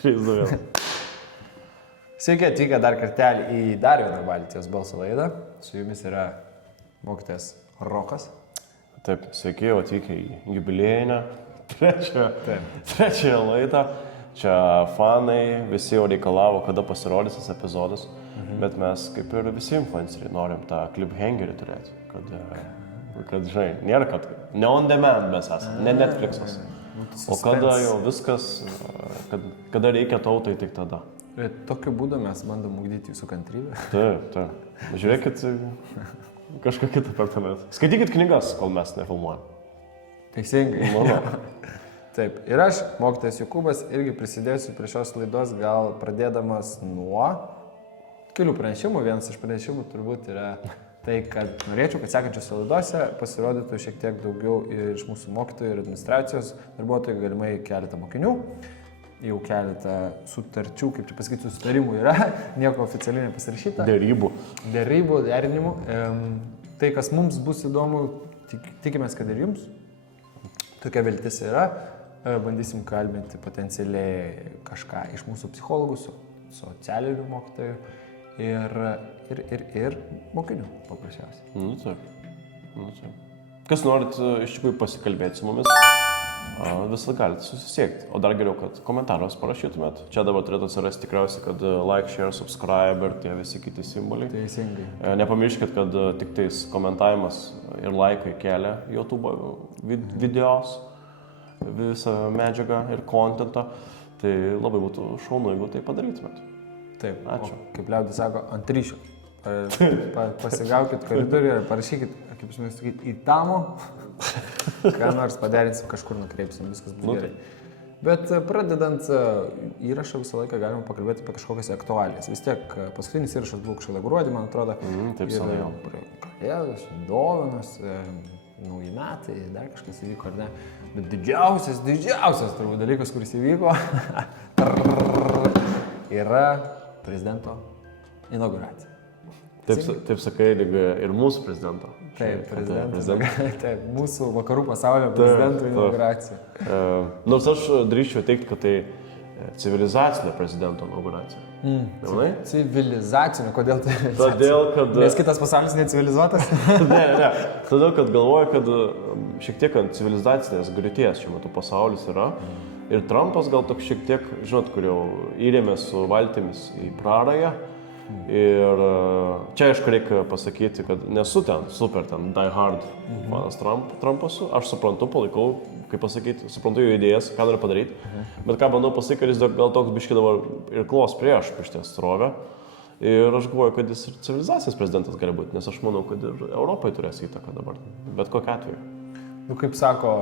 3-2. Sveiki atvykę dar kartelį į dar vieną Baltijos balso laidą. Su jumis yra mokytojas Rokas. Taip, sveiki atvykę į jubiliejinę trečiąją laidą. Čia fanai, visi jau reikalavo, kada pasirodys tas epizodas, bet mes, kaip ir visi influenceriai, norim tą cliffhangerį turėti, kad žinai, nėra, kad ne on demand mes esame, ne Netflix'as, o kada jau viskas, kada reikia tautai, tik tada. Ir tokiu būdu mes bandom ugdyti jūsų kantrybę. Taip. Žiūrėkit kažką kitą per tą metą. Skaitykit knygas, kol mes nefilmuojam. Teisingai. Mano. Taip, ir aš, mokytojas Jokūbas, irgi prisidėsiu prie šios laidos, gal pradėdamas nuo kelių pranešimų. Vienas iš pranešimų turbūt yra tai, kad norėčiau, kad sekančiose laidose pasirodytų šiek tiek daugiau iš mūsų mokytojų ir administracijos darbuotojų, galimai keletą mokinių. Jau keletą sutarčių, kaip čia pasakyti, susitarimų yra, nieko oficialiai nepasirašyta. Derybų, derinimų. Tai, kas mums bus įdomu, tikimės, kad ir jums. Tokia viltis yra. Bandysim kalbinti potencialiai kažką iš mūsų psichologų, socialinių mokytojų ir mokinių paprasčiausiai. Nu taip. Kas norit iš tikrųjų pasikalbėti su mumis, visą galite susisiekti. O dar geriau, kad komentaruose parašytumėt. Čia dabar turėtų atsirasti tikriausiai, kad like, share, subscribe ir tie visi kiti simboliai. Teisingai. Nepamirškit, kad tik tais komentavimas ir laikai kelia YouTube videos, visą medžiagą ir kontentą. Tai labai būtų šaunu, jeigu tai padarytumėt. Taip, ačiū. Kaip liaudis sako, ant ryšio. Pasigaukit koridorių ir parašykit, kaip jūs man sakyti, į tamo. Ką nors paderinsim, kažkur nukreipsim, viskas bus gerai. Bet pradedant įrašą visą laiką galima pakalbėti apie kažkokias aktualijas. Vis tiek paskutinis įrašas buvo kažkada gruodį, man atrodo. Taip senai jau. Kalėdos, dovanos, nauji metai, dar kažkas įvyko, ar ne? Bet didžiausias turbūt dalykas, kuris įvyko, yra prezidento inauguracija. Taip sakai, ir mūsų prezidento. Taip, taip, mūsų vakarų pasaulio prezidento inauguracija. Nors aš drįsčiau teikti, kad tai civilizacinė prezidento inauguracija. Civilizacinė, kodėl tai? Todėl, kad... Nes kitas pasaulis necivilizuotas? Ne. Todėl, kad galvoju, kad šiek tiek ant civilizacinės griūties šiuo metu pasaulis yra. Ir Trumpas gal toks šiek tiek, žinot, kur jau įrėmė su valtimis į prarąją. Ir čia aišku reikia pasakyti, kad nesu ten super die hard fanas Trumpas. Aš suprantu, palaikau, kaip pasakyti, suprantu jo idėjas, ką noriu padaryti. Bet ką bandau pasakyti, kad jis gal toks biški dabar ir klos prieš šitą srovę. Ir aš galvoju, kad jis ir civilizacijos prezidentas gali būti, nes aš manau, kad ir Europai turės įtaką dabar. Bet kokiu atveju. Nu, kaip sako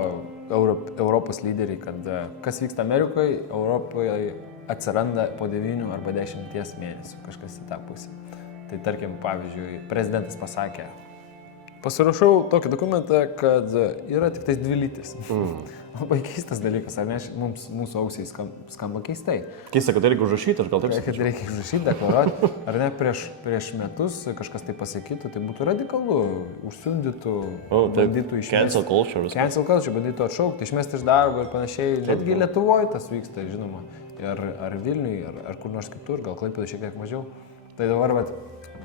Europos lyderiai, kad kas vyksta Amerikoje, Europoje atsiranda po 9 arba 10 mėnesių, kažkas į tą pusę. Tai tarkim, pavyzdžiui, prezidentas pasakė, pasirašau tokį dokumentą, kad yra tik tais 2 lytis. Labai keistas dalykas, ar ne? Mūsų ausiai skamba keistai. Keista, kad reikia užrašyti, aš gal taip sakyčiau. Kad reikia užrašyti, deklaruoti. Ar ne, prieš metus kažkas tai pasakytų, tai būtų radikalu, užsiundytų, bandytų išmesti. Cancel culture. Cancel culture, bandytų atšaukti, išmesti iš darbo ir panašiai. Netgi Lietuvoje tas vyksta, žinoma. Ar Vilniui, ar kur nors kitur, gal Klaipėdoje šiek tiek mažiau. Tai dabar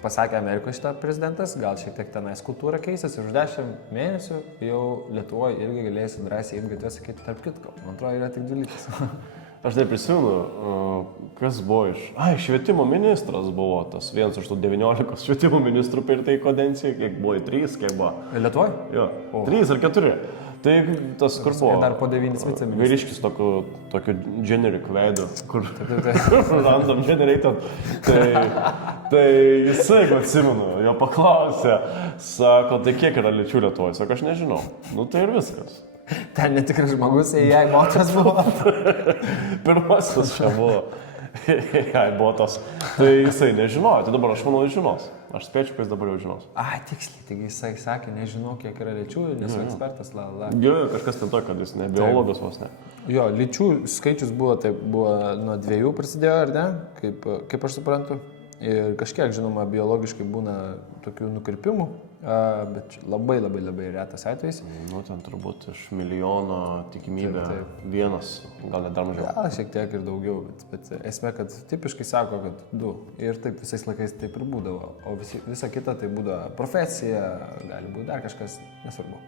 pasakė Amerikos šitą prezidentas, gal šiek tiek tenais kultūra keisas ir už 10 mėnesių jau Lietuvoje irgi galėsi drąsiai imti gatves sakyti tarp kitko. Man atrodo, yra tik 2 lytis. Aš neprisimenu, kas buvo švietimo ministras buvo tas vienas iš tų 19 švietimo ministrų per tai kadencijai, kiek buvo 3, kiek buvo. Lietuvoje? Jo, 3 ar 4. Tai tas, kur buvo. Dar po 9 viceministrų. Vyriškis tokiu generic veidu, kur random generated. Tai jisai, atsimenu, jo paklausė, sako, tai kiek yra lyčių Lietuvoje? Sako, aš nežinau. Nu tai ir viskas. Ten netikras žmogus, jai motas buvo. Pirmasis čia buvo. Jai botas. Tai jisai nežinojo, tai dabar aš manau, jis žinos. Aš spėčiau, kad jis dabar jau žinos. Tiksliai, taigi jisai sakė, nežinau, kiek yra lyčių, nesu ekspertas, Jo, kažkas ten to, kad jis ne biologas vos ne. Jo, lyčių skaičius buvo nuo 2 prasidėjo, ar ne? Kaip aš suprantu. ir kažkiek, žinoma, biologiškai būna tokių nukirpimų, bet labai retas atvejis. Nu, ten turbūt iš milijono tikimybė vienas, gal net dar mažiau. Gal šiek tiek ir daugiau, bet esmė, kad tipiškai sako, kad 2. Ir taip visais laikais taip ir būdavo, o visa kita tai būdavo profesija, gali būti dar kažkas, nesvarbu.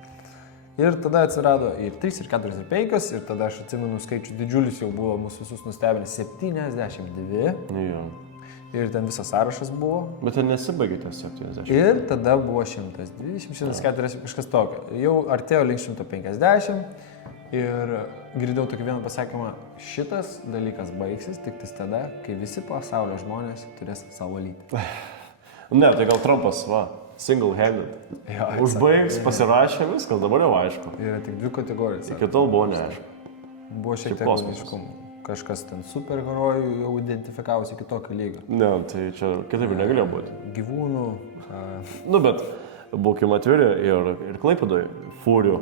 Ir tada atsirado ir 3, ir 4, ir 5, ir tada aš atsimenu skaičių didžiulis jau buvo mūsų visus nustebinęs 72. Jo. Ir ten visas sąrašas buvo. Bet ten nesibaigė tas 70. Ir tada buvo 120, 140, kažkas tokio. Jau artėjo link 150 ir girdėjau tokį vieną pasakymą, šitas dalykas baigsis tik tada, kai visi pasaulio žmonės turės savo lytį. Ne, tai gal Trumpas, single-handed. Užbaigs, pasirašė viskas, dabar jau aišku. Yra tik 2 kategorijos. Iki tol buvo neaišku. Buvo šiek tiek neaiškumų. Kažkas ten superherojų jau identifikavosi kitokio lygio. Ne, tai čia kitaip negalėjo būti. Gyvūnų. Nu, bet būkime atviri ir Klaipėdoje fūrių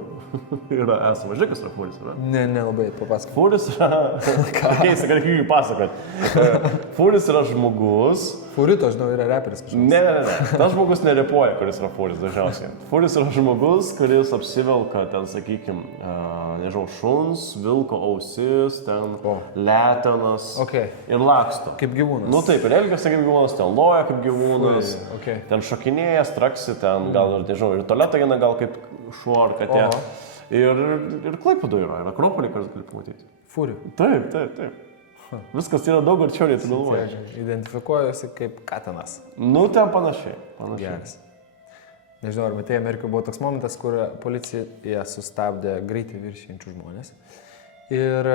yra esama. Žinai, kas yra fūris, yra? Ne, labai papasakok. Fūris yra... Keista, kad reikia pasakot. Fūris yra žmogus... Fūrito, žinau, yra reperis kažkas. Ne. Tas žmogus nerepuoja, kuris yra fūris dažniausiai. Fūris yra žmogus, kuris apsivelka ten, sakykim, nežinau, šuns, vilko ausis, ten letenas ir laksto. Kaip gyvūnas. Nu taip, ir elgiasi kaip gyvūnas, ten loja kaip gyvūnas, ten šokinėja, straksi, ten gal ir, nežinau, ir tualetą eina gal kaip šuo ar katė. Ir Klaipėdoje yra, ir Akropolį kartais gali pamatyti. Fūrių. Taip. Viskas yra daug arčiau, nei tu galvoji. Identifikuojuosi kaip katinas. Nu, ten panašiai. Geras. Nežinau, ar matėjai, Amerikoje buvo toks momentas, kur policija sustabdė greitį viršijančių žmonės. Ir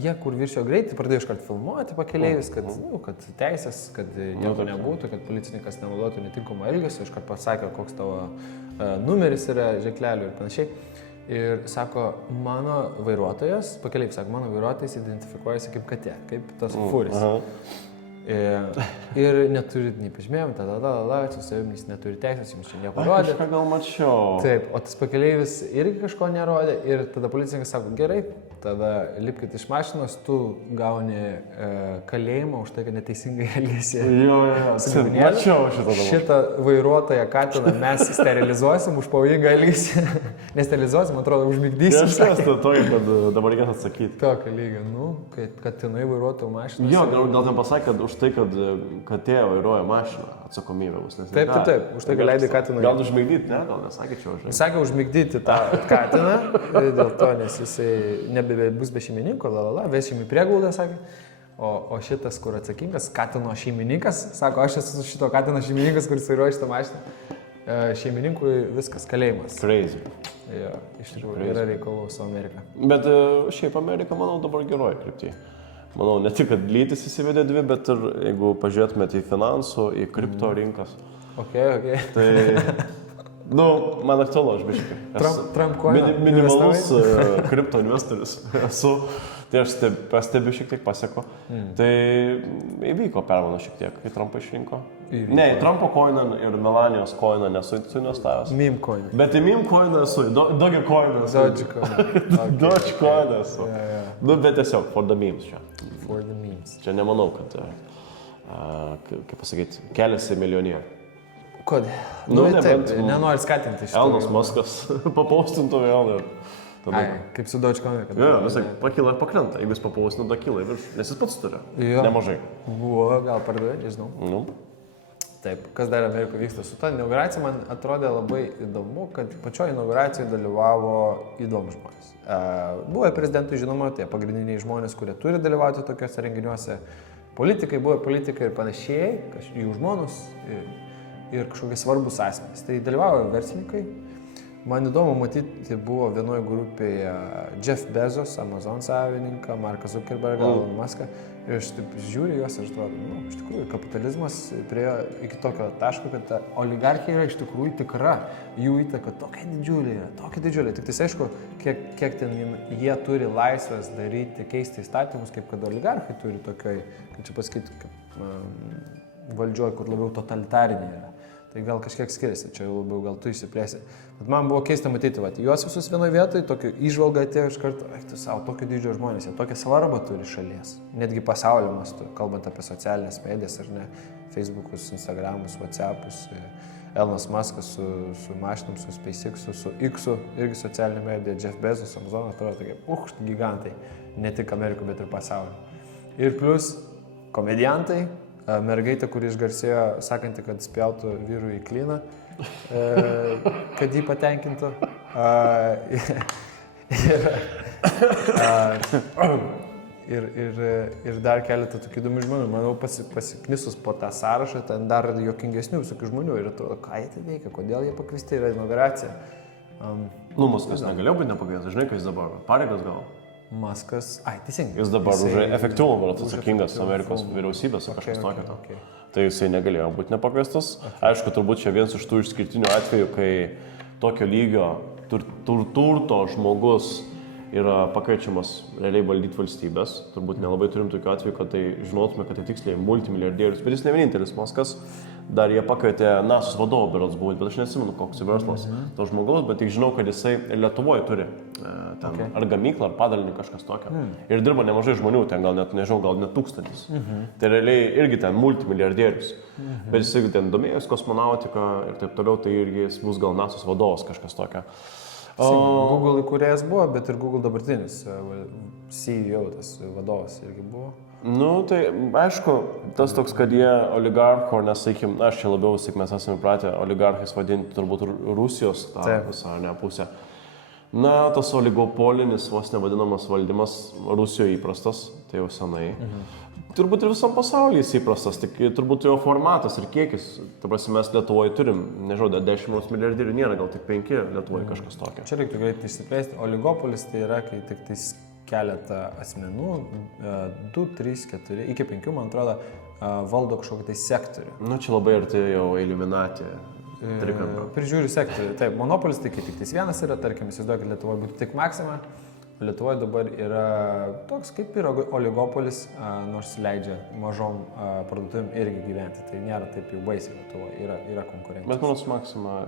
jie, kur viršijo greitį, pradėjo iškart filmuoti pakeleivius, kad teisės, kad nieko nebūtų, kad policininkas nenaudotų netinkamo elgesio, iškart pasakė, koks tavo numeris yra, ženklelių ir panašiai. Ir sako, mano vairuotojas, pakeleivis sako, mano vairuotojas identifikuojasi kaip katė, kaip tas fūris. Ir neturi nei pažymėjimų, su savimi jis neturi teisės, jums čia nieko rodė. Kažką gal mačiau. Taip, o tas pakeleivis irgi kažko nerodė ir tada policininkas sako, gerai, tada lipkit iš mašinos, tu gauni kalėjimą už tai, kad neteisingai elgėsi. Jo, mačiau šitą dabar. Šitą vairuotoją katiną mes sterilizuosim už pavojingą elgesį. Nesterilizuosim, man atrodo, užmigdysim. Kažkas tokio, kad dabar reikės atsakyti. Tokio lygio, kad katinai vairuotų mašiną. Jo, gal ten pasakė, kad už tai, kad katė vairuoja mašiną, atsakomybė bus. Taip, už tai, kad leidai katiną. Gal užmigdyti, ne? Gal nesakyčiau. Sakė užmigdyti tą katiną, dėl to, nes jisai bus be šeimininko, vešim į prieglaudą, sakė. O šitas, kur atsakingas, katino šeimininkas, sako, aš esu šito katino šeimininkas, kuris vairuoja šitą mašiną. Šeimininkui viskas, kalėjimas. Crazy. Jo, iš tikrųjų yra reikalų su Amerika. Bet šiaip Amerika, manau, dabar geroji kryptį. Manau, ne tik, kad lytis įsivedė 2, bet ir jeigu pažiūrėtumėte į finansų, į kripto rinkas. Tai... man aktualu, aš biškai. Trump coin. Minimalus kripto investorius esu. Tai aš pastebiu šiek tiek paseko. Tai įvyko permano šiek tiek, kai Trumpą išrinko. Ne, į Trumpo coiną ir Melanijos coiną nesu investavęs. Meme coin. Bet į meme coiną esu, Doge coiną esu. Doge coiną esu. Bet tiesiog, for the memes čia. For the memes. Čia nemanau, kad, kaip pasakyti, keliasi milijonierių. Kod? Taip, nenori skatinti šitą. Elonas Muskas papaustintų vėl ir... Kaip su Dogecoin. Visai pakyla ir pakrenta, jeigu jis papaustina, tada kyla į viršų, nes jis pats turi. Nemažai. Buvo, gal pardavė, nežinau. Taip, kas dar Amerikoje vyksta su ta inauguracija, man atrodė labai įdomu, kad pačioje inauguracijoje dalyvavo įdomus žmonės. Buvo prezidentų, žinoma, tie pagrindiniai žmonės, kurie turi dalyvauti tokiuose renginiuose. Politikai, buvo politikai ir panašiai, jų žmonos ir kažkokie svarbus asmenys. Tai dalyvavo verslininkai. Man įdomu matyti, buvo vienoje grupėje Jeff Bezos, Amazon savininką, Marką Zuckerbergą, Elon Muską. Ir aš taip žiūriu juos ir atrodo, iš tikrųjų, kapitalizmas priėjo iki tokio taško, kad ta oligarchija yra iš tikrųjų tikra. Jų įtaka tokia didžiulė. Tik tai aišku, kiek ten jie turi laisvės daryti, keisti įstatymus, kaip kad oligarchai turi tokioj, kaip čia pasakyti, kaip valdžioj, kur labiau totalitarinė yra. Tai gal kažkiek skiriasi, čia labiau gal tu išsiplėsi. Bet man buvo keista matyti, va, juos visus vienoje vietoje, tokio įžvalga atėjo iš karto, tu savo, tokio dydžio žmonės, jie tokią svarbą turi šalies. Netgi pasaulio mastu, kalbant apie socialinės medijas, ar ne, Facebookus, Instagramus, Whatsappus, Elonas Muskas su mašinom, su SpaceX'u, su X'u, irgi socialinė medija, Jeff Bezos, Amazon, atrodo tokie, gigantai, ne tik Amerikų, bet ir pasaulio. Ir plus komediantai, mergaitė, kuri išgarsėjo, sakanti, kad spjautų vyrų į klyną, kad jį patenkintų. Ir dar keletą tokių įdomių žmonių. Manau, pasiknisus po tą sąrašą, ten dar juokingesnių visokių žmonių. Ir atrodo, ką jie tai veikia, kodėl jie pakviesti yra inauguracija. Muskas negalėjo būti nepakviestas, žinai, kai jis dabar pareigas gavo. Muskas, teisingai. Jis dabar už efektyvumą buvo atsakingas Amerikos vyriausybės ar kažkas tokio. Okay. Tai jisai negalėjo būti nepakviestas. Aišku, turbūt čia vienas iš tų išskirtinių atvejų, kai tokio lygio turto žmogus yra pakviečiamas realiai valdyti valstybės. Turbūt nelabai turim tokių atvejų, kad tai žinotume, kad tai tiksliai multimiliardierius. Bet jis ne vienintelis Muskas. Dar jie pakvietė NASA's vadovų berods būti, bet aš neatsimenu, koks verslas to žmogaus, bet tik žinau, kad jisai Lietuvoje turi ten ar gamyklą, ar padalinį kažkas tokio. Ir dirba nemažai žmonių, ten gal net, nežinau, gal net 1000. Tai realiai irgi ten multimiliardierius. Bet jisai ten domėjus kosmonautika ir taip toliau, tai irgi jis bus gal NASA's vadovas kažkas tokio. Google įkūrėjas buvo, bet ir Google dabartinis CEO, tas vadovas irgi buvo. Nu, tai aišku, tas toks, kad jie oligarcho, nes, sakykim, aš čia labiau, mes esame pratę oligarchais vadinti turbūt Rusijos tą visą pusę. Na, tas oligopolinis, vos nevadinamas valdymas Rusijoje įprastas, tai jau senai. Turbūt ir visam pasaulyje jis įprastas, tik turbūt jo formatas ir kiekis. Ta prasme, mes Lietuvoje turim, nežinau, 10 milijardierių nėra, gal tik 5 Lietuvoje kažkas tokio. Čia reiktų greitai išsiplėsti. Oligopolis tai yra, kai tik tais keletą asmenų, 2, 3, 4, iki 5, man atrodo, valdo kažkokį tai sektorių. Nu, čia labai arti jau Illuminati trikampio. Prižiūri sektorių. Taip, monopolis tai tik tais vienas yra, tarkim, įsivaizduoju, kad Lietuvoje būtų tik Maxima. Lietuvoje dabar yra toks kaip ir oligopolis, nors leidžia mažom parduotuvėm irgi gyventi. Tai nėra taip jau baisiai Lietuvoje, yra konkurencija. Bet manos Maxima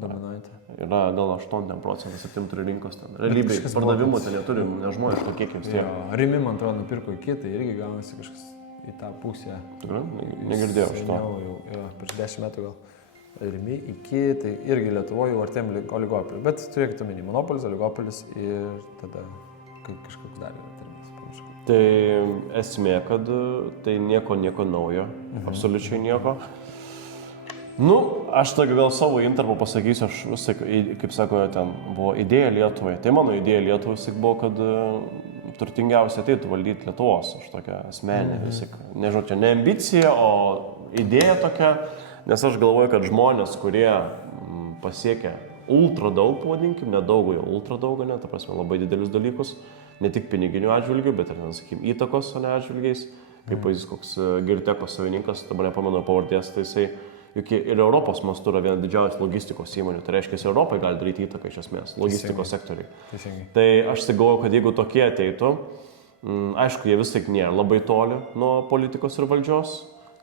dominuojanti. Yra gal 8%, 7 turi rinkos ten. Realybėj, pardavimų ten neturim, nežmoniško kiekiams tiek. Rimi, man atrodo, nupirko iki, tai irgi gaunasi kažkas į tą pusę. Tikrai? Negirdėjau šito. Jau, prieš 10 metų gal. Rimi iki, tai irgi Lietuvoje jau artėm oligopolių. Bet turėkite omeny, monopolis, oligopolis ir tada kažkoks dar yra terminas panašu. Tai esmė, kad tai nieko naujo, absoliučiai nieko. Nu, aš tai gal savo intervą pasakysiu, aš visai, kaip sako, ten buvo idėja Lietuvai. Tai mano idėja Lietuvai visai buvo, kad turtingiausiai ateitų valdyti Lietuvos. Aš tokia asmeninė visai, nežinau, čia ne ambicija, o idėja tokia, nes aš galvoju, kad žmonės, kurie pasiekia ultra daug, pavadinkim, nedaug, jau ultra daug, ne, ta prasme, labai didelius dalykus, ne tik piniginių atžvilgių, bet ir, sakykim, įtakos, o ne atžvilgiais, kaip pavyzdys koks Girtekos savininkas, dabar nepamenu pavardės, tai jisai juk ir Europos mastu yra viena didžiausias logistikos įmonių, tai reiškia, Europai gali daryti įtaką iš esmės, logistikos sektoriai. Tai aš tai galvoju, kad jeigu tokie ateitų, aišku, jie vis tik nėra labai toli nuo politikos ir valdžios,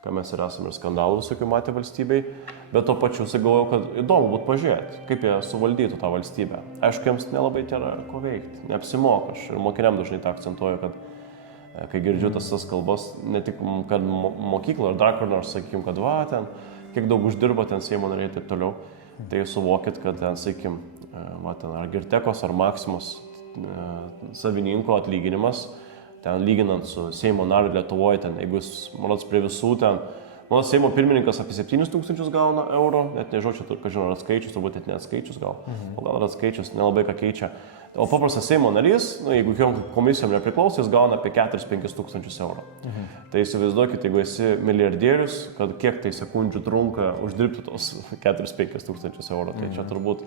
ką mes ir esame ir skandalų visokių matę valstybei, bet to pačiu aš galvoju, kad įdomu būtų pažiūrėti, kaip jie suvaldytų tą valstybę. Aišku, jiems nelabai yra ko veikti, neapsimoka, aš ir mokiniam dažnai tą akcentuoju, kad kai girdžiu tas kalbas, ne tik kad mokykla ar dar kur nors, sakykim, kad va, ten kiek daug uždirba ten Seimo nariai ir taip toliau, tai suvokit, kad ten, sakykim, va, ten ar Girtekos, ar Maximos savininko atlyginimas, ten lyginant su Seimo nariu Lietuvoje, ten, jeigu jis, manot, prie visų ten, mano Seimo pirmininkas apie 7 000 gauna eurų, net nežinau, čia, kažinau, ar atskaičius, turbūt net neatskaičius gal, o gal ar atskaičius, nelabai ką keičia. O paprastas Seimo narys, jeigu komisijom nepriklauso, jis gauna apie 4-5 tūkstančius eurų. Tai įsivaizduokit, jeigu esi milijardierius, kad kiek tai sekundžių trunka uždirbti tos 4-5 tūkstančius eurų. Tai čia turbūt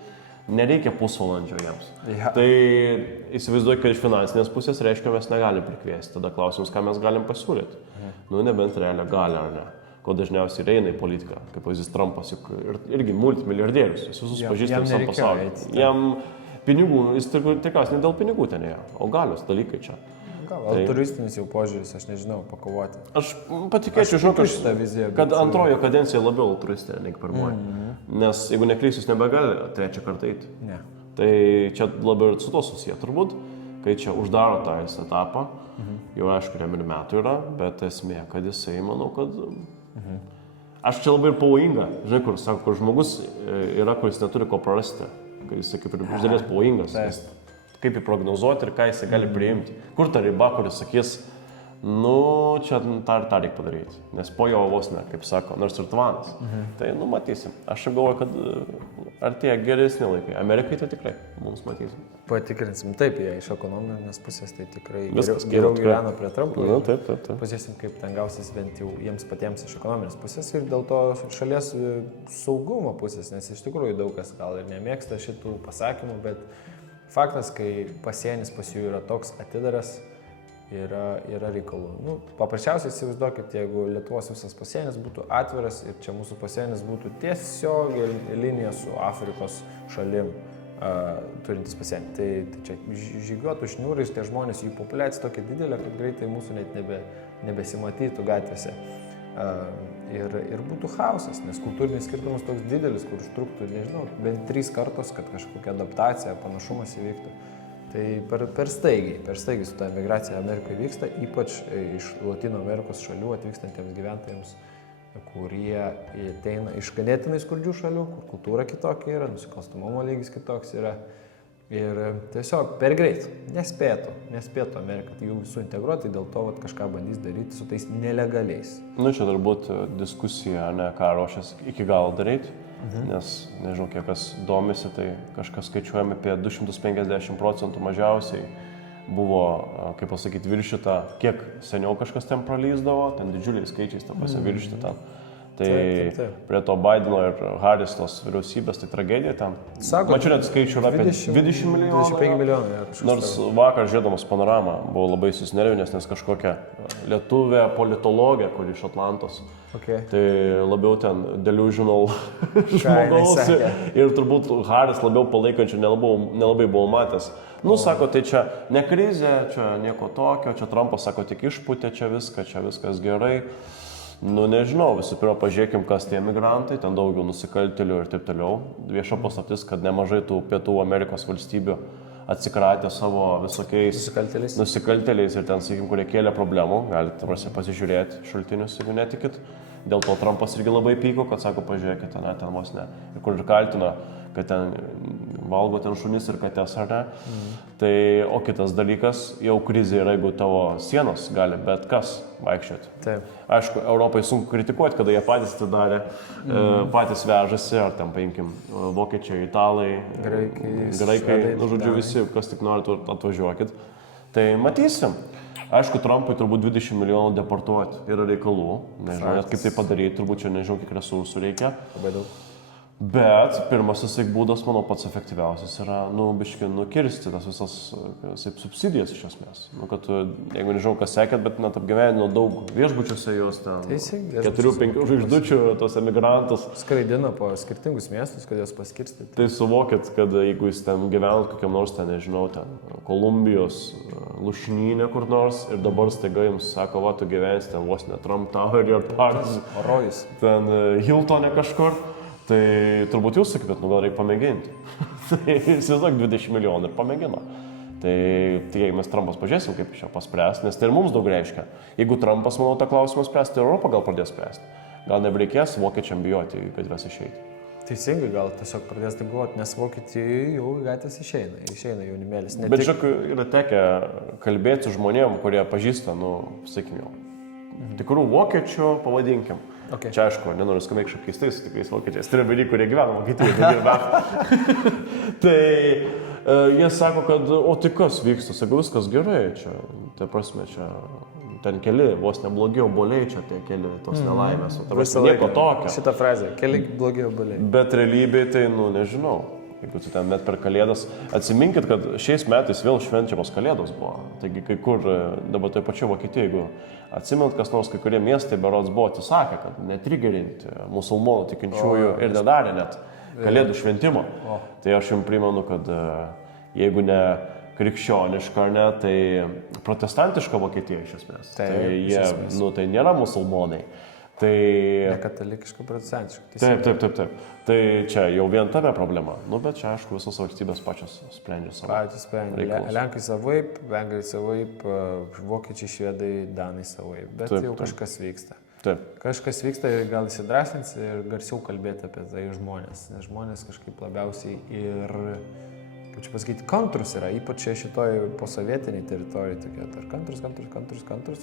nereikia pusvalandžio jiems. Ja. Tai įsivaizduokit, kad iš finansinės pusės reiškia, mes negalim prikviesti. Tada klausimus, ką mes galim pasiūlyti. Nu, nebent realią galę ar ne. Ko dažniausiai ir eina į politiką, kaip pavyzdys Trumpas, juk irgi multimilijardierius, jis visus pažįsta visam pasauliu. Jam pinigų, jis tikriausiai ne dėl pinigų ten ėjo, o galios dalykai čia. gal turistinis jau požiūris, aš nežinau, pakovoti. Aš patikėčiau, žinau, šitą viziją. kad antrojo kadencija labiau turistinė negu pirmoji. Nes jeigu neklysiu, jis nebegali trečią kartą eiti. Ne. Tai čia labiau ir su to susiję turbūt, kai čia uždaro tą etapą, jau aišku, jam ir metų yra, bet esmė, kad jisai, manau, kad... Aš čia labai ir pavojinga, žinai, kur sako, kur žmogus yra, kuris neturi ko prarasti, kai jisai kaip ir iš dalies pavojingas. Kaip jį prognozuoti ir ką jisai gali priimti. Kur ta riba, kuris sakys, nu, čia tą ir tą reikia padaryti. Nes po jo vos ne, kaip sako, nors ir tvanas. Tai, nu, matysim. Aš galvoju, kad artėja geresni laikai. Amerikai tai tikrai mums matysim. Patikrinsim. Taip, jie iš ekonominės pusės tai tikrai Viskas geriau gyvena prie Trumpo. Nu, taip. Pažiūrėsim, kaip ten gausis bent jau jiems patiems iš ekonominės pusės ir dėl to šalies saugumo pusės, nes iš tikrųjų daug kas gal ir nemėgsta šitų pasakymų, bet faktas, kai pasienis pas jų yra toks atidaras, yra reikalų. Nu, paprasčiausiai įsivaizduokit, jeigu Lietuvos visas pasienis būtų atviras ir čia mūsų pasienis būtų tiesiog linija su Afrikos šalim turintis pasienį. Tai čia žygiuotų šniūrais tie žmonės, jų populiacija tokia didelė, kad greitai mūsų net nebesimatytų gatvėse. Ir būtų chaosas, nes kultūrinis skirtumas toks didelis, kur užtruktų, nežinau, bent 3 kartos, kad kažkokia adaptacija, panašumas įvyktų. Tai per staigiai su ta emigracija Amerikoje vyksta, ypač iš Latino Amerikos šalių atvykstantiems gyventojams, kurie ateina iš ganėtinai skurdžių šalių, kur kultūra kitokia yra, nusikalstamumo lygis kitoks yra. Ir tiesiog per greit nespėtų Amerika jų suintegruoti, dėl to kažką bandys daryti su tais nelegaliais. Nu, čia turbūt diskusija, ne ką ruošiasi iki galo daryti, nes nežinau, kiek kas domisi, tai kažkas skaičiuojame apie 250% mažiausiai buvo, kaip pasakyti, viršita, kiek seniau kažkas ten pralyzdavo, ten didžiuliais skaičiais tą pasiviršyti ten. Tai taip. Prie to Bideno ir Harris tos vyriausybės, tai tragedija ten. Mačiau net skaičių yra apie 20 milijonų. 25 milijonų. Nors vakar žiūrėdamas panoramą buvau labai susinervinęs, nes kažkokia lietuvė politologė, kuri iš Atlantos. Okay. Tai labiau ten delusional žmogaus. Ir turbūt Harris labiau palaikančių nelabai buvau matęs. Nu, sako, tai čia ne krizė, čia nieko tokio, čia Trumpas sako tik išpūtė, čia viskas gerai. Nu, nežinau, visų pirma, pažiūrėkim, kas tie migrantai, ten daugiau nusikaltėlių ir taip toliau. Vieša paslaptis, kad nemažai tų Pietų Amerikos valstybių atsikratė savo visokiais nusikaltėliais ir ten, sakykim, kurie kėlė problemų. Galite pasižiūrėti šaltinius, jeigu netikit. Dėl to Trumpas irgi labai pyko, kad sako, pažiūrėkit, ten vos ne. Ir kur ir kaltino, kad ten valgo ten šunis ir kates, ar ne. Tai, o kitas dalykas, jau krizė yra, jeigu tavo sienos gali bet kas vaikščioti. Taip. Aišku, Europai sunku kritikuoti, kada jie patys tai darė, patys vežasi, ar ten paimkim vokiečiai, italai, graikai, nu žodžiu visi, kas tik nori, atvažiuokit. Tai matysim. Aišku, Trumpui turbūt 20 milijonų deportuoti yra reikalų, nežinau, net kaip tai padaryti, turbūt čia nežinau, kiek resursų reikia. Labai daug. Bet pirmasis būdas, manau, pats efektyviausias yra, biškai nukirsti tas visas subsidijas iš esmės. Kad, jeigu nežinau, kas sekėt, bet net apgyvendino daug viešbučiuose jos ten. 4-5 žvaigždučių tos emigrantus. Skraidina po skirtingus miestus, kad jos paskirstyti. Tai suvokit, kad jeigu jūs ten gyvenat kokiam nors ten, nežinau, ten Kolumbijos lušnynė kur nors ir dabar staiga jums sako, va, tu gyvensi ten vos ne Trump Tower ir Parks. Rojus. Ten Hiltone kažkur. Tai turbūt jūs sakytumėt, gal reikia pamėginti. Tai įsivaizduok 20 milijonų ir pamėgino. Tai jeigu mes Trumpas pažiūrėsim, kaip iš jo paspręs, nes tai ir mums daug reiškia. Jeigu Trumpas, manau, tą klausimą spręs, tai Europa gal pradės spręsti. Gal nebereikės vokiečiam bijoti, kad jas išeiti. Teisingai, gal tiesiog pradės taip galvoti, nes Vokietijai jau gatvės išeina jaunimėlis. Bet žiūrėk, yra tekę kalbėti su žmonėm, kurie pažįsta, sakykime, tikrų vokiečių, pavadinkim. Okay. Čia aišku, nenoriu skambėti kažkaip keistais, tikrais vokiečiais. Tai yra vaikai, kurie gyvena Vokietijoje, tai jie sako, kad, o tai kas vyksta, sako, viskas gerai, čia, tai prasme, čia, ten keli, vos neblogi obuoliai, čia tie keli tos nelaimės, o tai nieko tokio. Šitą frazę, keli blogi obuoliai. Bet realybėje tai, nežinau. Jeigu tu ten met per Kalėdas, atsiminkit, kad šiais metais vėl švenčiamos Kalėdos buvo. Taigi kai kur, dabar tai pačiu Vokietijoje, jeigu atsimint, kas nors kai kurie miestai berods buvo atsisakę, kad netrigerinti musulmonų tikinčiųjų ir nedarė net Kalėdų šventimo. Tai aš jums primenu, kad jeigu ne krikščioniška, ar ne, tai protestantiška Vokietija iš esmės. Taip, tai iš jie, esmės. tai nėra musulmonai. Tai... Katalikiška, protestantiška. Taip. Tai čia jau vien tame problema. Bet čia, aišku, visos valstybės pačios sprendžia savo. Patys sprendžia. Lenkai savaip, vengrai savaip, vokiečiai, švedai, danai savaip. Bet jau kažkas vyksta. Taip. Kažkas vyksta ir gal įsidrasins ir garsiau kalbėti apie tai žmonės. Nes žmonės kažkaip labiausiai ir, kaip čia pasakyti, kantrus yra, ypač šitoj posovietiniai teritorijai tokie. Ar kantrus,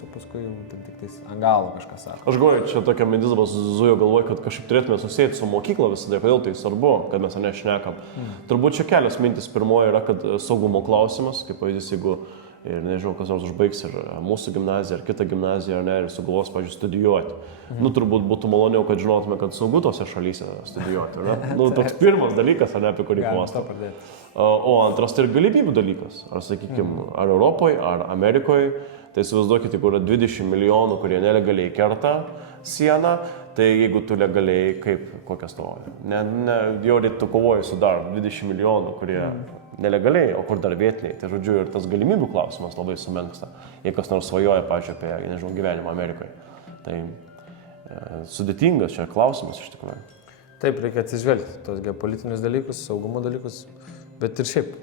o paskui ten tik tais ant galo kažką sako. Aš galvoju, čia tokia mintis dabar zujo galvoju, kad kažkaip turėtume susėti su mokykla visada, kodėl tai svarbu, kad mes nešnekam. Turbūt čia kelios mintis. Pirmoji yra, kad saugumo klausimas, kaip pavyzdys, jeigu ir nežinau, kas nors užbaigs ir mūsų gimnaziją, ar kitą gimnaziją, ar ne, ir sugalvos, pavyzdžiui, studijuoti. Turbūt būtų maloniau, kad žinotume, kad saugu tose šalyse studijuoti, ar ne? Toks pirmas dalykas, ar ne, apie kurį mąstome. O antras tai ir galimybių dalykas. Ar, sakykime, ar Europoje, ar Amerikoje. Tai įsivaizduokite, jeigu yra 20 milijonų, kurie nelegaliai kerta sieną, tai jeigu tu legaliai, kokias tavo? Jau tu kovoji su dar 20 milijonų, kurie nelegaliai, o kur dar vietiniai. Tai žodžiu, ir tas galimybių klausimas labai sumenksta. Jei kas nors svajoja, pažiūrėjau, apie, nežinau, gyvenimą Amerikoje. Tai sudėtingas čia klausimas iš tikrųjų. Taip, reikia atsižvelgti tos geopolitinius dalykus, saugumo dalykus, bet ir šiaip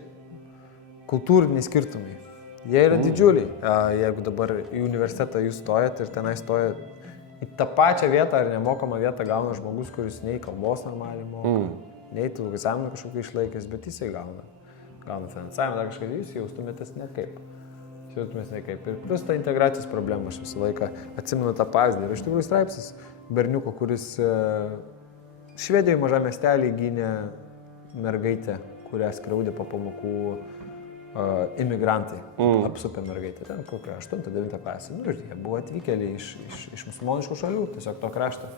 kultūriniai skirtumai. Jie yra didžiuliai. Jeigu dabar į universitetą jūs stojat ir tenai stojat į tą pačią vietą ar nemokamą vietą gauna žmogus, kuris nei kalbos normaliai moka, nei tų egzaminų kažkokį išlaikęs, bet jisai gauna finansavimą, dar kažką, jūs jaustumėtės nekaip. Ir plus ta integracijos problema, aš visą laiką atsimenu tą pavyzdį. Ir iš tikrųjų straipsnis berniuko, kuris Švedijoje maža miestelį gynė mergaitę, kurią skriaudė po pamokų imigrantai, apsupę mergaitę, ten kokią 8-9 klasę. Ir jie buvo atvykėliai iš musulmoniškų šalių, tiesiog to krašto.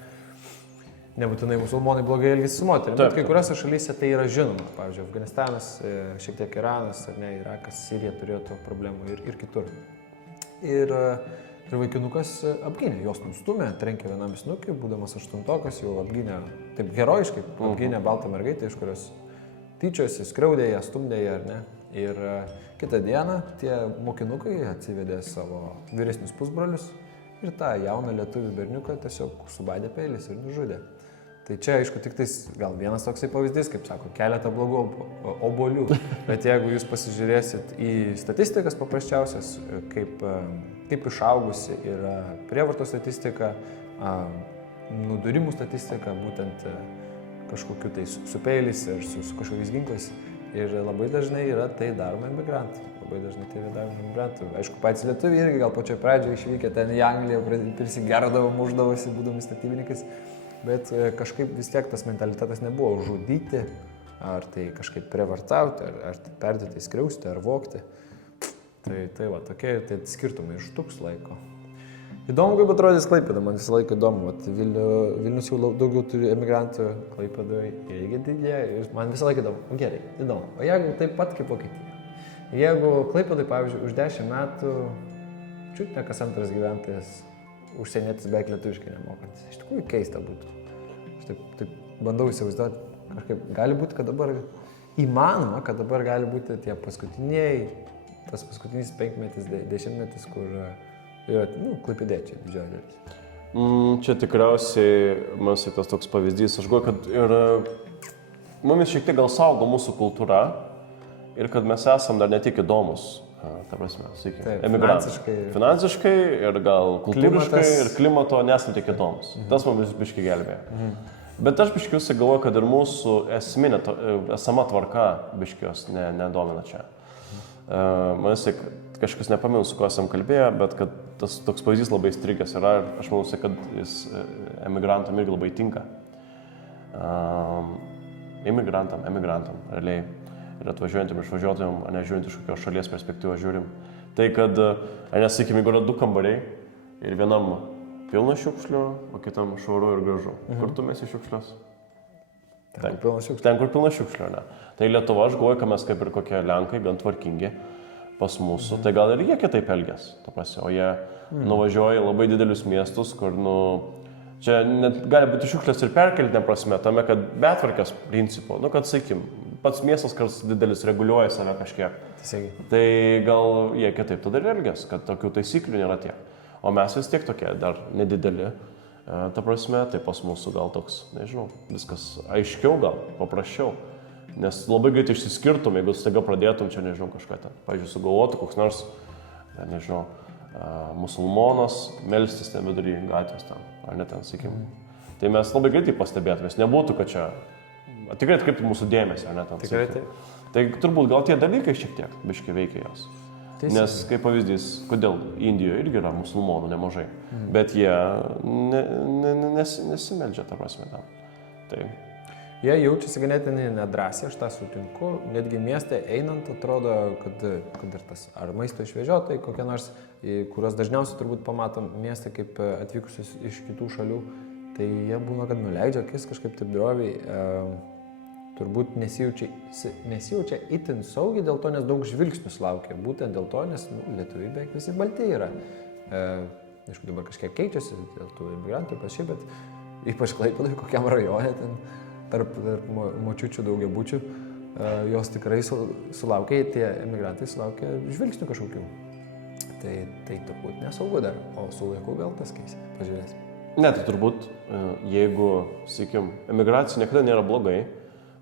Nebūtinai musulmonai blogai elgėsi su moterim, bet kai kuriuose šalyse tai yra žinoma. Pavyzdžiui, Afganistanas, šiek tiek Iranas, ar ne, Irakas, Sirija turėjo to problemų ir kitur. Ir vaikinukas apgynė, jos nustumė, trenkė vienam snukiui, būdamas 8-okas, jau apgynė, taip herojiškai, apgynė baltą mergaitę, iš kurios tyčiosi, skriaudė ją, stumdė ją, ar ne. Ir kitą dieną tie mokinukai atsivedė savo vyresnius pusbrolius ir tą jauną lietuvių berniuką tiesiog subadė peilis ir nužudė. Tai čia, aišku, tik tais gal vienas toksai pavyzdys, kaip sako, keletą blogų obuolių. Bet jeigu jūs pasižiūrėsit į statistikas paprasčiausias, kaip išaugusi yra prievartos statistika, nudurimų statistika, būtent kažkokiu tai su peilis ir su kažkokiais ginklais. Ir labai dažnai yra tai daroma imigrantų. Aišku, patys lietuviai irgi gal pačioje pradžioje išvykę ten į Angliją, prisigerdavo, muždavosi, būdami statybininkais. Bet kažkaip vis tiek tas mentalitetas nebuvo žudyti, ar tai kažkaip prievartauti, ar tai perdėtai skriausti, ar vogti. Tai va, tokie tai skirtumai užtruks laiko. Įdomu, kaip atrodys Klaipėda, man visą laiką įdomu. Vilnius jau daugiau turi emigrantų, Klaipėdoje irgi didėja. Man visą laiką įdomu. Gerai, įdomu. O jeigu taip pat kaip Vokietija? Jeigu Klaipėdai, pavyzdžiui, už 10 metų čiut ne kas antras gyventojas užsienietis beveik lietuviškai nemokantis. Iš tikrųjų keista būtų. Aš taip bandau įsivaizduoti, kažkaip gali būti, kad dabar įmanoma, kad dabar gali būti tie tas paskutinis 5-metis, 10-metis, kur yra, klaipėdiečiai didžioji dalis. Čia tikriausiai, man tas toks pavyzdys, aš galvoju, kad ir mumis šiek tiek gal saugo mūsų kultūra ir kad mes esam dar ne tik įdomus. Ta prasme, emigrantai. Finansiškai ir gal kultūriškai ir klimato nesam tiek įdomus. Tas man biškai gelbėja. Bet aš biškiusi galvoju, kad ir mūsų esama tvarka biškios nedomina čia. Manau, kažkas nepamenu, su kuo esam kalbėję, bet kad tas toks pavyzdys labai įstrigęs yra ir aš manau, kad jis emigrantam irgi labai tinka. Emigrantam, realiai. Ir atvažiuojantėm, išvažiuotojom, o ne žiūrint iš kokios šalies perspektyvos žiūrim. Tai kad, nesakykime, jeigu yra 2 kambariai ir vienam pilna šiukšlių, o kitam švaru ir gražu. Kur tu mesi šiukšlios? Ten, kur pilna šiukšlių, ne? Tai Lietuva, aš galvoju, kad mes kaip ir kokie Lenkai, gan tvarkingi pas mūsų, tai gal ir jie kitaip elgias. O jie nuvažiuoja į labai didelius miestus, kur, čia net gali būti šiukšlės ir perkeltinė prasme, tame, kad betvarkės principu, kad, sakykim, pats miestas kartais didelis reguliuoja save kažkiek. Teisingai. Tai gal jie kitaip tada ir elgias, kad tokių taisyklių nėra tiek. O mes vis tiek tokie dar nedideli. Ta prasme, tai pas mūsų gal toks, nežinau, viskas aiškiau gal, paprasčiau. Nes labai greitai išsiskirtum, jeigu staiga pradėtum čia, nežinau, kažką ten. Pavyzdžiui, sugalvotų koks nors, nežinau, musulmonas melstis ten vidury gatvės ten, ar ne ten, sakykim. Tai mes labai greitai pastebėtumės, nebūtų, kad čia tikrai atkreiptų mūsų dėmesį, ar ne ten. Tikrai taip. Tai turbūt gal tie dalykai šiek tiek biškai veikia jos. Nes, kaip pavyzdys, kodėl Indijoje irgi yra musulmonų nemažai, bet jie nesimeldžia, ta prasme, tam. Tai. Jie jaučiasi ganėtinai nedrąsiai, aš tą sutinku, netgi mieste einant atrodo, kad ir tas, ar maisto išvežiotojai, kokie nors, kuriuos dažniausiai turbūt pamatom mieste kaip atvykusius iš kitų šalių, tai jie būna, kad nuleidžia akis kažkaip taip droviai, turbūt nesijaučia itin saugiai dėl to, nes daug žvilgsnių sulaukia. Būtent dėl to, nes lietuviai beveik visi balti yra. Aišku, dabar kažkiek keičiasi dėl tų imigrantų ir panašiai, bet ypač Klaipėdoje, kokiam rajone, ten tarp močiučių daugiabučių, jos tikrai sulaukia, tie emigrantai sulaukia žvilgsnių kažkokių. Tai turbūt nesaugu dar, o su laiku gal tas keisi. Pažiūrėsim. Ne, tai turbūt, jeigu, sakykim, emigracija niekada nėra blogai,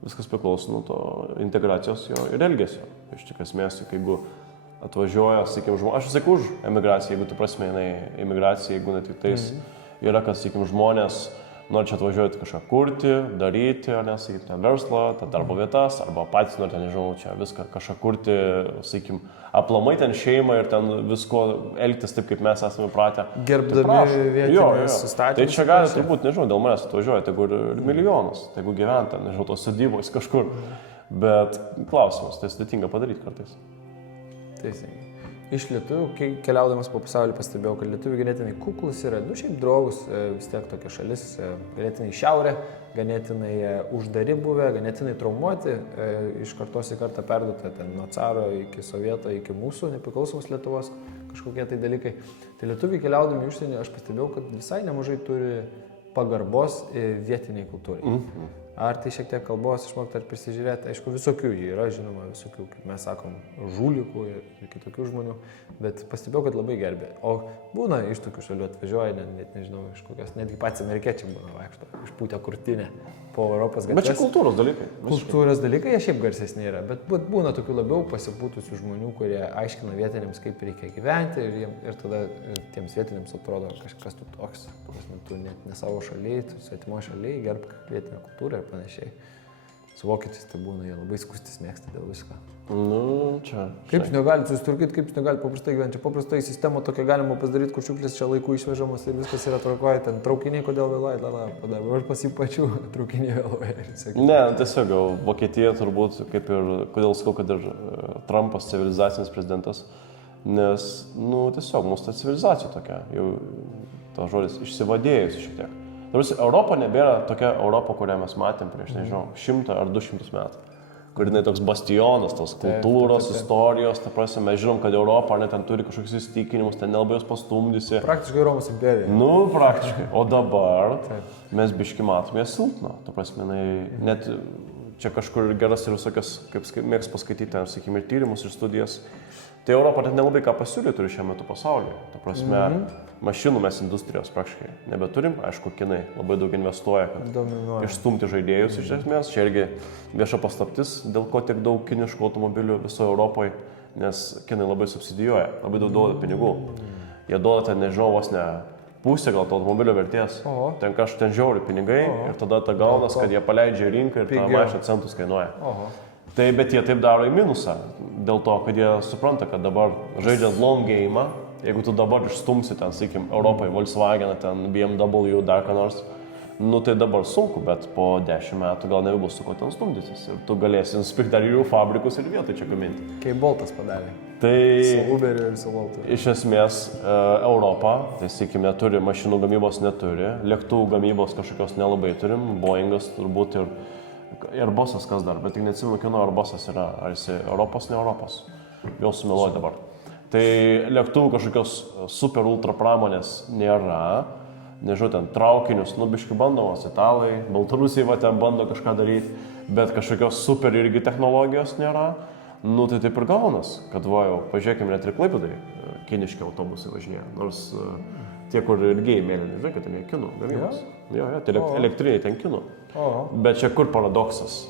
viskas priklauso nuo to integracijos jo ir elgesio. Iš tikrųjų, esmės, jeigu atvažiuoja, sakykim, žmonės, aš sakau už emigraciją, jeigu tu prasme, imigracija, jeigu net tik tais yra, kad, sakykim, žmonės nori čia atvažiuoti kažką kurti, daryti, ar ne, sakykim, ten verslą, ten darbo vietas, arba patys nori ten, nežinau, čia viską kažką kurti, sakykim, aplamai ten šeimą ir ten visko elgtis taip, kaip mes esame pratę. Gerbdami vietinius įstatymus. Tai čia gali turbūt, nežinau, dėl manęs atvažiuoja, tegu ir milijonus, tegu gyventa, nežinau, tos sodybos kažkur. Bet klausimas, tai sudėtinga padaryti kartais. Teisingai. Iš lietuvių, keliaudamas po pasaulį, pastebėjau, kad lietuvių ganėtinai kuklus yra, šiaip drovus, vis tiek tokia šalis, ganėtinai šiaurė, ganėtinai uždari buvę, ganėtinai traumuoti, iš kartos į kartą perduota ten nuo caro iki sovieto, iki mūsų nepriklausomos Lietuvos kažkokie tai dalykai. Tai lietuviai keliaudami į užsienį, aš pastebėjau, kad visai nemažai turi pagarbos vietiniai kultūrai. Ar tai šiek tiek kalbos išmokti ar prisižiūrėti, aišku, visokių yra, žinoma, visokių, kaip mes sakom, žulikų ir kitokių žmonių, bet pastebėjau, kad labai gerbė. O būna iš tokių šalių atvažiuoja, net nežinau, iš kokios, netgi patys amerikiečiai būna vaikšto, išpūtę krūtinę po Europos gatves. Bet čia kultūros dalykai. Kultūros dalykai, jie šiaip garsesni yra, bet būna tokių labiau pasipūtusių žmonių, kurie aiškina vietiniams, kaip reikia gyventi ir tada tiems vietiniams atrodo kažkas tu toks, tu net ne savo šalyje, tu svetimo šalyje, gerbk vietinę kultūrą ir panašiai. Su vokiečiais tai būna, jie labai skustis mėgsta dėl visko. Nu, čia. Kaip jūs negalite susitvarkyti, kaip jūs negalite paprastai gyventi? Čia paprastai sistemą tokia galima pasidaryti, kur šiukšlės čia laiku išvežamos ir viskas yra tvarkoje, ten traukiniai, kodėl vėluoja, padarė, aš pasipačiu, traukiniai vėluoja. Ne, tiesiog gal Vokietija turbūt, kaip ir, kodėl sakau, kad ir Trumpas civilizacinis prezidentas, nes, nu, tiesiog mūsų ta civilizacija tokia, jau tas žodis išsivadėjusi šiek tiek. Europa nebėra tokia Europa, kurią mes matėm prieš, nežinau, 100 ar 200 metų. Kur jinai toks bastionas, tos kultūros, istorijos, ta prasme, mes žinom, kad Europa net ten turi kažkokius įsitikinimus, ten nelabai jos pastumdysi. Praktiškai Romos imperija. Nu, praktiškai. O dabar mes biški matome ją silpną. Ta prasme, net čia kažkur geras ir visokias, kaip mėgs paskaityti, ten, sakykime, ir tyrimus, ir studijas. Tai Europa net nelabai ką pasiūlyti turi šiuo metu pasaulyje. Ta prasme, mašinų mes industrijos praktiškai nebeturim. Aišku, kinai labai daug investuoja, kad išstumti žaidėjus iš esmės. Čia irgi vieša paslaptis, dėl ko tiek daug kiniškų automobilių visoje Europoje, nes kinai labai subsidijuoja, labai daug duoda pinigų. Jie duoda ten, nežinau, vos ne pusę gal to automobilio vertės. Ten kažkaip ten žiauri pinigai ir tada ta gaunas, kad jie paleidžia rinką ir tą mašiną centus kainuoja. Tai bet jie taip daro į minusą, dėl to, kad jie supranta, kad dabar žaidžiant long game'ą, jeigu tu dabar išstumsi ten, sakykim, Europai, Volkswageną, ten BMW, dar ką nors, nu tai dabar sunku, bet po 10 metų gal nebebus su ko ten stumdytis ir tu galėsi nusipirkti dar jų fabrikus ir vietoj čia gaminti. Kaip Boltas padarė. Tai su Uberiu ir su Voltu. Iš esmės Europa, tai sakykim, neturi, mašinų gamybos neturi, lėktuvų gamybos kažkokios nelabai turim, Boeingas turbūt ir Airbusas kas dar, bet tik neatsimenu, kieno Airbusas yra, ar jis Europos, ne Europos, jau sumeluoju dabar. Tai lėktuvų kažkokios super ultra pramonės nėra, nežinau, ten traukinius, biški bandomos, italai, Baltarusiai va ten bando kažką daryti, bet kažkokios super irgi technologijos nėra, nu tai taip ir gaunas, kad va jau, pažiūrėkime, net ir Klaipėdai kiniški autobusai važinėja, nors tie, kur irgi mėlyni, žinai, kad ten jie kinų gamybos. Jo, tai elektriniai ten kinų. Bet čia kur paradoksas?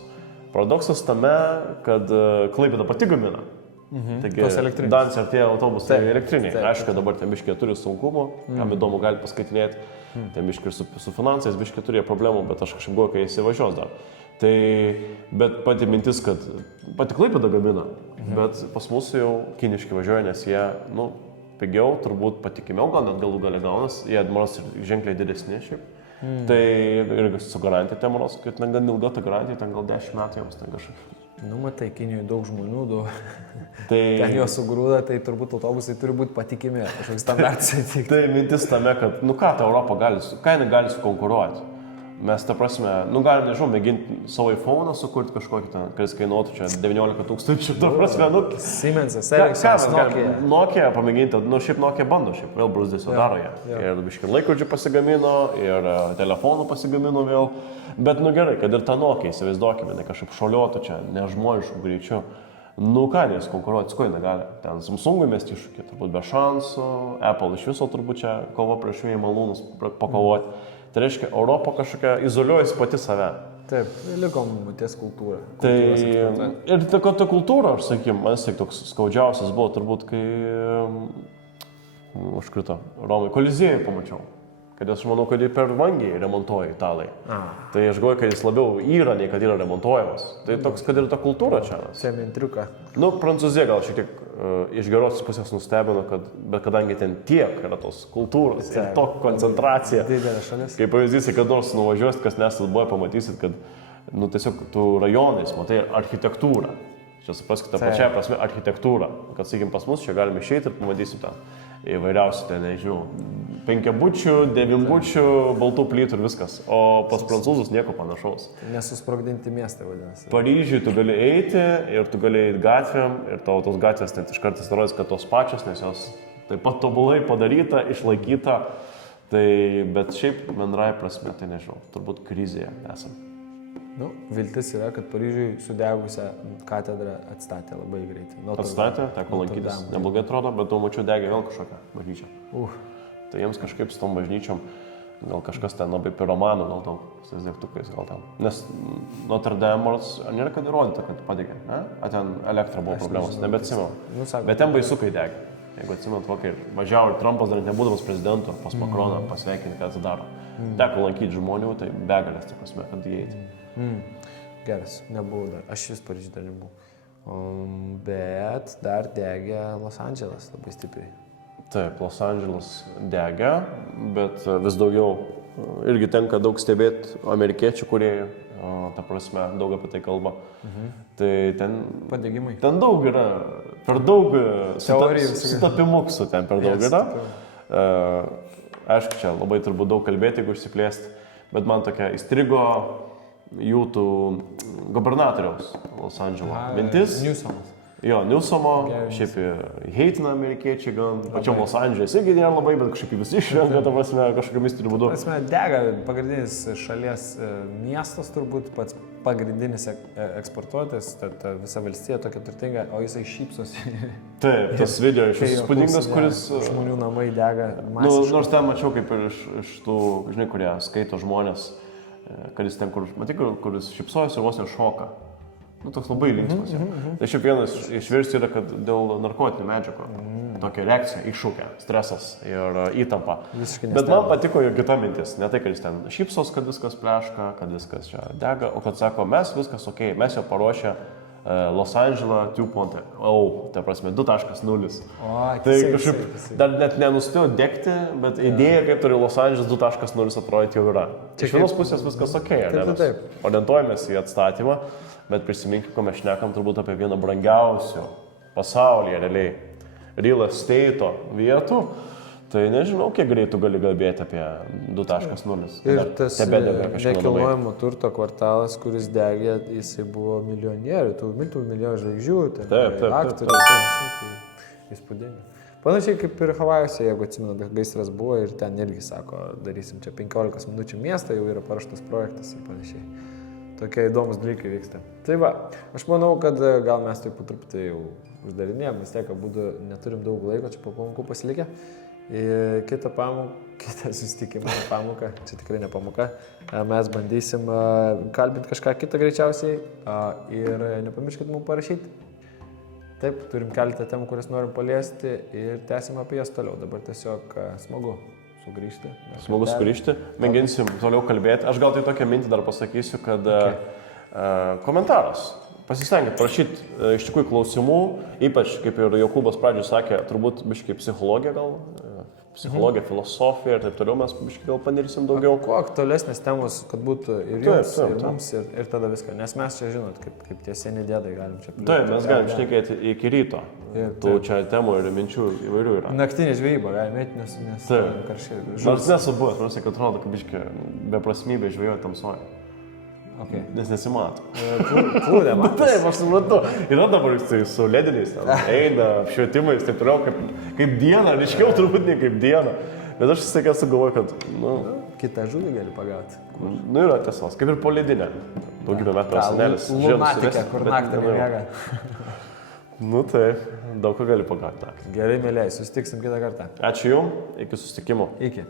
Paradoksas tame, kad Klaipėda pati gamina. Taigi, Dancija ir tie autobusai elektriniai. Aišku, kad dabar ten biškiai turi sunkumų, kam įdomu gali paskaitinėti, ten biškiai su finansais biškiai turėjo problemų, bet aš kažkaip galvoju, kai įsivažiuos dar. Tai, bet pati mintis, kad pati Klaipėda gamina, bet pas mus jau kiniški važiuoja, nes jie, nu, pigiau, turbūt patikimiau, gal net galų gali gaunas, jie maros ženkliai didesni šiaip. Tai irgi su garantija, ten maros, kad ten gan ilga ta garantija, ten gal 10 metų jiems ten kažkaip. Nu, matai, Kinijoje daug žmonių, ten juos sugrūda, tai turbūt autobusai turi būti patikimi, kažkoks standartas atitikti. Tai mintis tame, kad, nu ką ta Europa gali, ką jinai gali sukonkuruoti. Mes, ta prasme, nu galim, nežinau, mėginti savo iPhone'ą sukurti kažkokį ten, kuris kainuotų čia 19 000, ta prasme, nu... Siemensas, Ericssonas, Nokia pamėginti, nu šiaip Nokia bando, šiaip vėl bruzdėsio daro jie. Ir biškai laikrodžių pasigamino, ir telefonų pasigamino vėl. Bet, nu gerai, kad ir tą Nokia, įsivaizduokime, ne kažkaip šoliotų čia, nežmoniškų greičių. Nu ką, nes konkuruoti su ko jie negali. Ten Samsungui mesti iššūkį, turbūt be šansų, Apple iš viso turbūt čia kova prieš jų malūnus pakovoti. Tai reiškia, Europa kažkokia izoliuojasi pati save. Taip, likom ties kultūrą. Tai ir ta kultūra, aš sakykim, man tik toks skaudžiausias buvo turbūt, kai užkrito Romai Koliziejų pamačiau. Kad aš manau, kad jį per vangiai remontuoja italai. Tai aš galvoju, kad jis labiau yra, nei kad yra remontuojamas. Tai toks, kad ir ta kultūra čia. Semintriuką. Nu, Prancūzija gal šiek tiek iš gerosios pusės nustebino, bet kadangi ten tiek yra tos kultūros ir to koncentracija. Didelė šalis. Kaip pavyzdys, kad nors nuvažiuosit, kas nesat buvę, pamatysit, kad, nu, tiesiog tų rajonais matai architektūrą. Čia supraskite, pačią prasme architektūrą. Kad, sakykim, pas mus čia galime išeiti ir pamatysim tą įvairiausių, ten, nežinau, 5-bučių, 9-bučių, baltų plytų ir viskas. O pas prancūzus nieko panašaus. Nesusprogdinti miestai, vadinasi. Paryžiui tu gali eiti ir tu gali eiti gatvėm ir tavo tos gatvės net iš kartais rodys, kad tos pačios, nes jos taip pat tobulai padaryta, išlaikyta. Tai, bet šiaip bendrai prasme, tai nežinau, turbūt krizėje esame. Nu, viltis yra, kad Paryžiui sudegusią katedrą atstatė labai greitai. Atstatė, teko lankytis, neblogai atrodo, bet tuo mačiau degė vėl kažkokią bažnyčią. Tai jiems kažkaip su tom bažnyčiom, gal kažkas ten labai piromanų, gal tau su degtukais, gal ten. Nes Notre Dame, nėra kad įrodyta, kad padegė, ne? A ten elektra buvo problemos, nebeatsimenu. Bet ten baisukai degė. Jeigu atsimenat, kai važiavo ir Trumpas dar nebūdamas prezidentu, pas Makroną pasveikinti, ką tai daro. Teko lankyti žmonių, tai begalės, tai prasme, kad įeiti. Geras, nebuvau dar, aš vis Paryžiui dar nebuvau. Bet dar degė Los Andželas labai stipriai. Taip, Los Andželas degė, bet vis daugiau irgi tenka daug stebėti amerikiečių kūrėjų, ta prasme, daug apie tai kalba. Tai ten... Padegimai. Ten daug yra, per daug sutapimuksų ten per daug yra. Aišku, čia labai turbūt daug kalbėti, jeigu išsiplėsti, bet man tokia įstrigo jų tų gubernatoriaus Los Andželo mintis. Newsomas. Jo, Newsomo, šiaip heitina amerikiečiai gan, pačiom Los Andželes irgi nėra labai, bet kažkaip visi išrenka, ta prasme, kažkokiu mistiniu būdu. Prasme, dega pagrindinis šalies miestas, turbūt pats pagrindinis eksportuotojas, ta visa valstija tokia turtinga, o jisai šypsosi. Taip, tas video iš įspūdingas, kuris... Žmonių namai dega masiškai. Nors ten mačiau kaip ir iš tų, žinai, kurie skaito žmonės, kad jis ten, kuris šypsojasi ir vos ir šoka. Nu, toks labai linksmas. Tai šiaip vienas iš versijų yra, kad dėl narkotinių medžiagų tokia reakcija, iššūkia, stresas ir įtampa. Bet man patiko jo kita mintis. Ne tai, kad jis ten šypsos, kad viskas pleška, kad viskas čia dega, o kad sako, mes viskas ok, mes jau paruošę Los Andželą 2.0. Tai prasme 2.0. Tai kažkaip dar net nenustėjo degti, bet idėja, kaip turi Los Andželas 2.0 atrodyti jau yra. Iš vienos pusės viskas ok, orientuojamės į atstatymą. Bet prisiminkime, ko mes šnekam turbūt apie vieną brangiausių pasaulyje realiai real estate vietų, tai nežinau, kiek greitų gali kalbėti apie 2.0. Ir tas nekilnojamo turto kvartalas, kuris degė, jisai buvo milijonierių, tų milijonų žvaigždžių, aktorių, tai įspūdinga. Panašiai kaip ir Havajuose, jeigu atsimenu, gaisras buvo ir ten irgi sako, darysim čia 15 minučių miestą, jau yra paraštas projektas ir panašiai. tokie įdomus dalykai vyksta. Tai va, aš manau, kad gal mes taip po truputį jau uždarinėjom, vis tiek abudu neturim daug laiko, čia po pamokų pasilikę. Kitą susitikimą pamoką, čia tikrai ne pamoka, mes bandysim kalbinti kažką kitą greičiausiai ir nepamirškit mums parašyti. Taip, turim keletą temų, kurias norim paliesti ir tęsim apie jas toliau. Dabar tiesiog smagu sugrįžti. Smagu sugrįžti, mėginsim toliau kalbėti. Aš gal tai tokią mintį dar pasakysiu, kad komentaras. Pasistengit prašyti iš tikrųjų klausimų, ypač, kaip ir Jokūbas pradžioje sakė, turbūt biškai psichologija gal, psichologija, filosofija ir taip toliau mes biškai gal panirsim daugiau. Kuo aktualesnės temos, kad būtų ir jums, ir mums, ir tada viską. Nes mes čia žinot, kaip tie seni dėdai galim čia. Taip, mes galim šnekėti iki ryto. Tų čia temų ir minčių įvairių yra. Naktinė žvejyba galim eiti, nes karščiai. Nors nesu buvęs, nors kad atrodo, kad biškai beprasmybė žvejoja tamsoje. Okay. Nes nesimato. Plūdė, man. Taip, aš suprantu. Yra dabar su lediniais, eina, apšvietimais, taip toliau, kaip diena, ryškiau turbūt ne kaip diena. Bet aš vis tiek esu galvoju, kad, kitą žuvį gali pagauti. Yra tiesos, kaip ir po ledinę. Daugybę metų senelis. Lunatikė, kur naktį nemiega. Taip, daug ko gali pagauti naktį. Gerai, mėlėjai, susitiksim kitą kartą. Ačiū Jums, iki susitikimo. Iki.